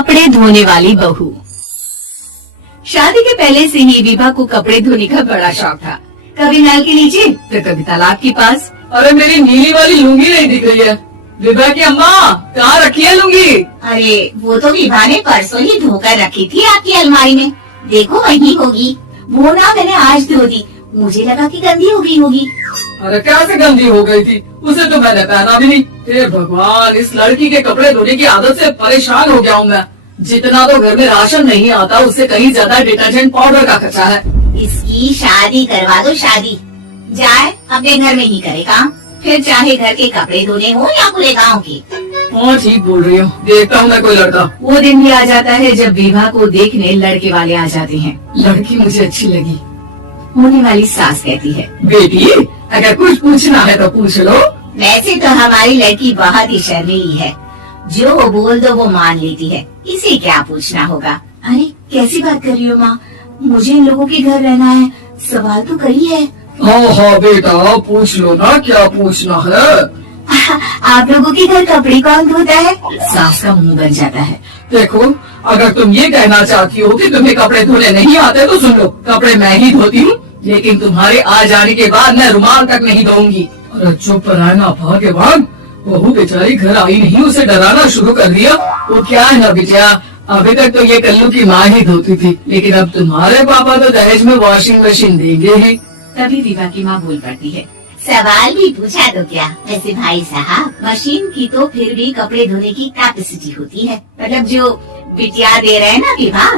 कपड़े धोने वाली बहू। शादी के पहले से ही विभा को कपड़े धोने का बड़ा शौक था। कभी नल के नीचे तो कभी तालाब के पास। अरे मेरी नीली वाली लुंगी नहीं दिख रही है। विभा की अम्मा, कहाँ रखी है लुंगी? अरे वो तो विभा ने परसों ही धोकर रखी थी आपकी अलमारी में, देखो वहीं होगी। वो ना मैंने आज धो दी, मुझे लगा कि गंदी हो गई होगी। अरे कैसे गंदी हो गई थी? उसे तो मैंने पहना भी नहीं। हे भगवान, इस लड़की के कपड़े धोने की आदत से परेशान हो गया हूँ मैं। जितना तो घर में राशन नहीं आता, उससे कहीं ज्यादा डिटर्जेंट पाउडर का खर्चा है। इसकी शादी करवा दो, शादी जाए अपने घर में ही करे काम, फिर चाहे घर के कपड़े धोने हो या पूरे गाँव के। हाँ ठीक बोल रही हूँ, देखता हूँ मैं कोई लड़का। वो दिन भी आ जाता है जब विभा को देखने लड़के वाले आ जाते हैं। लड़की मुझे अच्छी लगी। होने वाली सास कहती है, बेटी अगर कुछ पूछना है तो पूछ लो। वैसे तो हमारी लड़की बहुत ही शर्मीली है, जो बोल दो वो मान लेती है, इसे क्या पूछना होगा। अरे कैसी बात कर रही हो माँ, मुझे इन लोगों के घर रहना है, सवाल तो करिए। हाँ हाँ बेटा, पूछ लो ना, क्या पूछना है। आप लोगों के घर कपड़े कौन धोता है? सास का मुंह बन जाता है। देखो, अगर तुम ये कहना चाहती हो कि तुम्हें कपड़े धोने नहीं आते तो सुन लो, कपड़े मैं ही धोती हूँ, लेकिन तुम्हारे आ जाने के बाद मैं रुमाल तक नहीं धोऊंगी। और चुप परायना भाग्यवान, बहू बेचारी घर आई नहीं, उसे डराना शुरू कर दिया। वो क्या है ना बिटिया, अभी तक तो ये कल्लू की माँ ही धोती थी, लेकिन अब तुम्हारे पापा तो दहेज में वॉशिंग मशीन देंगे ही। तभी विभा की माँ बोल पड़ती है, सवाल भी पूछा तो क्या। वैसे भाई साहब, मशीन की तो फिर भी कपड़े धोने की कैपेसिटी होती है। मतलब जो बिटिया दे रहे हैं ना विभा,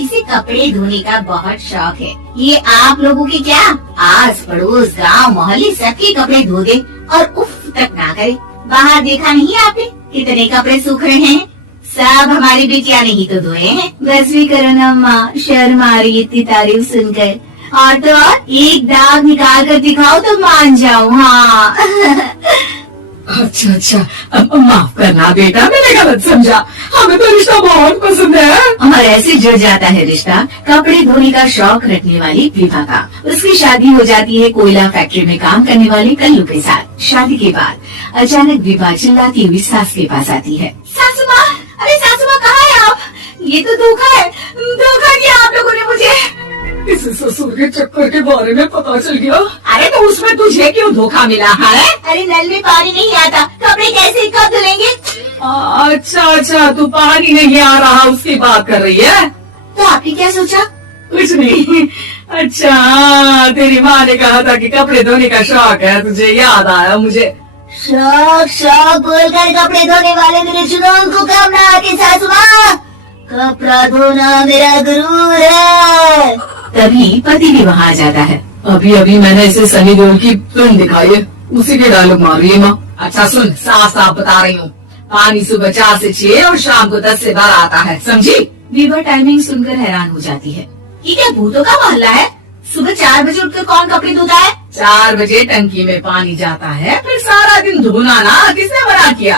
इसे कपड़े धोने का बहुत शौक है। ये आप लोगों के क्या, आस पड़ोस गांव मोहल्ले सबके कपड़े धो दे और उफ तक ना करे। बाहर देखा नहीं आपने कितने कपड़े सूख रहे हैं? सब हमारी बिटिया ने ही तो धोए हैं। बस भी करो ना माँ, शर्म आ रही है इतनी तारीफ सुनकर। और तो और एक दाग निकाल कर दिखाओ तो मान जाओ। हाँ अच्छा अच्छा, माफ करना बेटा, मैंने गलत समझा। हमें तो रिश्ता बहुत पसंद है। और ऐसे जुड़ जाता है रिश्ता कपड़े धोने का शौक रखने वाली विभा का। उसकी शादी हो जाती है कोयला फैक्ट्री में काम करने वाले कल्लू के साथ। शादी के बाद अचानक विभा चिल्लाती हुई सास के पास आती है। सासू माँ, अरे सासू माँ कहाँ है आप? ये तो धोखा है, धोखा किया आप लोगों ने मुझे। इस ससुर के चक्कर के बारे में पता चल गया। अरे तो उसमें तुझे क्यों धोखा मिला है? अरे नल में पानी नहीं आता, कपड़े कैसे कब धुलेंगे? अच्छा अच्छा, तू पानी नहीं आ रहा उसकी बात कर रही है। तो आपने क्या सोचा? कुछ नहीं। अच्छा, तेरी माँ ने कहा था कि कपड़े धोने का शौक है, तुझे याद आया मुझे। शौक शौक बोलकर कपड़े धोने वाले मेरे जुनून को कम ना आके सासू माँ, कपड़ा धोना मेरा गुरूर है। तभी पति भी वहाँ आ जाता है। अभी अभी मैंने इसे सनी देओल की फिल्म दिखाई है, उसी के डायलॉग मार रही है माँ। अच्छा सुन, साफ साफ बता रही हूँ, पानी सुबह 4 से 6 और शाम को 10 से 12 आता है, समझी? विभा टाइमिंग सुनकर हैरान हो जाती है। ये क्या भूतों का मोहल्ला है? सुबह 4 बजे उठकर कौन कपड़े धोता है? 4 बजे टंकी में पानी जाता है, फिर सारा दिन धोना ना, किसने मना किया?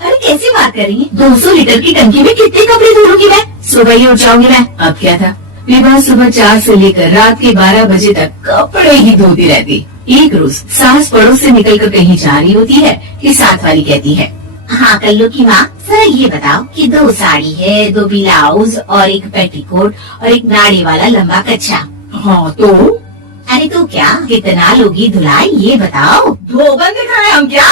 अरे कैसी बात कर रही है? 200 लीटर की टंकी में कितने कपड़े धोऊंगी मैं? सुबह ही उठ जाऊंगी मैं। अब क्या था, विभा सुबह 4 से लेकर रात के 12 बजे तक कपड़े ही धोती रहती। एक रोज सास पड़ोस से निकलकर कहीं जा रही होती है कि साथ वाली कहती है, हाँ कल्लू की माँ, जरा ये बताओ कि 2 साड़ी है, 2 ब्लाउज और एक पेटीकोट और एक नाड़ी वाला लंबा कच्छा। हाँ तो? अरे तो क्या, कितना लोगी धुलाई ये बताओ। धोबन दिख रहे हैं हम क्या?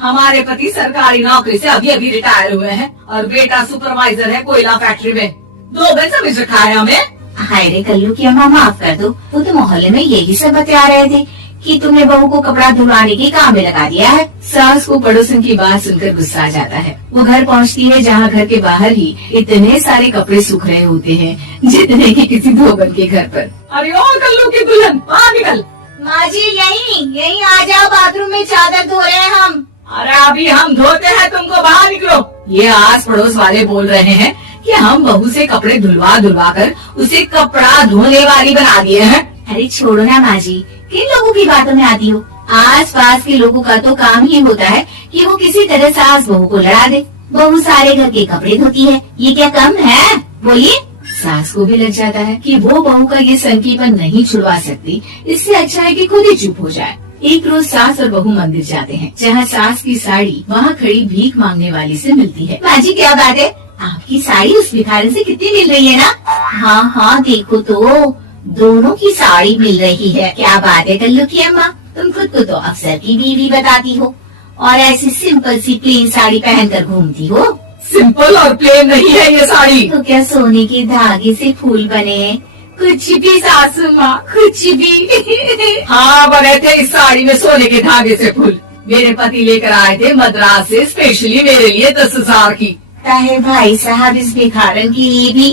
हमारे पति सरकारी नौकरी से अभी अभी रिटायर हुए हैं और बेटा सुपरवाइजर है कोयला फैक्ट्री में। धोबन समझ रखा है हमें। हाय रे कल्लू की अम्मा, माफ कर दो, वो तो मोहल्ले में यही सब बता रहे थे कि तुमने बहू को कपड़ा धुलवाने के काम में लगा दिया है। सास को पड़ोसन की बात सुनकर गुस्सा आ जाता है। वो घर पहुंचती है जहाँ घर के बाहर ही इतने सारे कपड़े सूख रहे होते हैं जितने कि किसी धोबन के घर पर। अरे ओ कल्लू की दुल्हन, बाहर निकल। माँ जी यहीं आ जाओ, बाथरूम में चादर धो रहे हैं हम। अरे अभी हम धोते हैं, तुमको बाहर निकलो। ये आस पड़ोस वाले बोल रहे हैं कि हम बहू से कपड़े धुलवा कर उसे कपड़ा धोने वाली बना दिए हैं। अरे छोड़ो ना माँ जी, किन लोगों की बातों में आती हो? आस पास के लोगों का तो काम ही होता है कि वो किसी तरह सास बहू को लड़ा दे। बहू सारे घर के कपड़े धोती है, ये क्या कम है? बोलिए। सास को भी लग जाता है कि वो बहू का ये संकीपन नहीं छुड़वा सकती, इससे अच्छा है कि खुद ही चुप हो जाए। एक रोज सास और बहू मंदिर जाते हैं, जहाँ सास की साड़ी वहाँ खड़ी भीख मांगने वाली से मिलती है। माँ जी क्या बात है, आपकी साड़ी उस भिखारी से कितनी मिल रही है ना? हाँ हाँ देखो तो, दोनों की साड़ी मिल रही है। क्या बात है कल्लू की अम्मा, तुम खुद को तो अफसर की बीवी बताती हो और ऐसी सिंपल सी प्लेन साड़ी पहनकर घूमती हो। सिंपल और प्लेन नहीं है ये साड़ी। तो क्या सोने के धागे से फूल बने हैं? कुछ भी सासू माँ, कुछ भी। हाँ बने थे इस साड़ी में सोने के धागे से फूल। मेरे पति लेकर आए थे मद्रास से स्पेशली मेरे लिए 10,000 की। ताहे भाई साहब इस भिखारन के लिए भी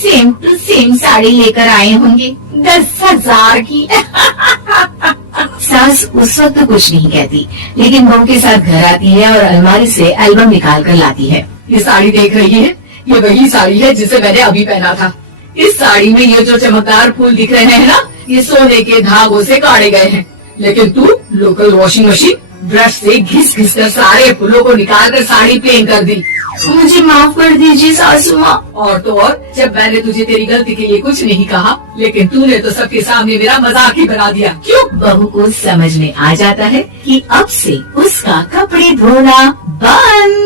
सेम टू सेम साड़ी लेकर आए होंगे 10,000 की। सास उस वक्त तो कुछ नहीं कहती, लेकिन बहू के साथ घर आती है और अलमारी से एल्बम निकाल कर लाती है। ये साड़ी देख रही है, ये वही साड़ी है जिसे मैंने अभी पहना था। इस साड़ी में ये जो चमकदार फूल दिख रहे हैं ना, ये सोने के धागों से काटे गए हैं। लेकिन तू लोकल वॉशिंग मशीन ब्रश से घिस घिस कर सारे फूलों को निकाल कर साड़ी प्लेन कर दी। मुझे माफ कर दीजिए सासू माँ। और तो और, जब मैंने तुझे तेरी गलती के लिए कुछ नहीं कहा, लेकिन तूने तो सबके सामने मेरा मजाक ही बना दिया। क्यों? बहू को समझ में आ जाता है कि अब से उसका कपड़े धोना बंद।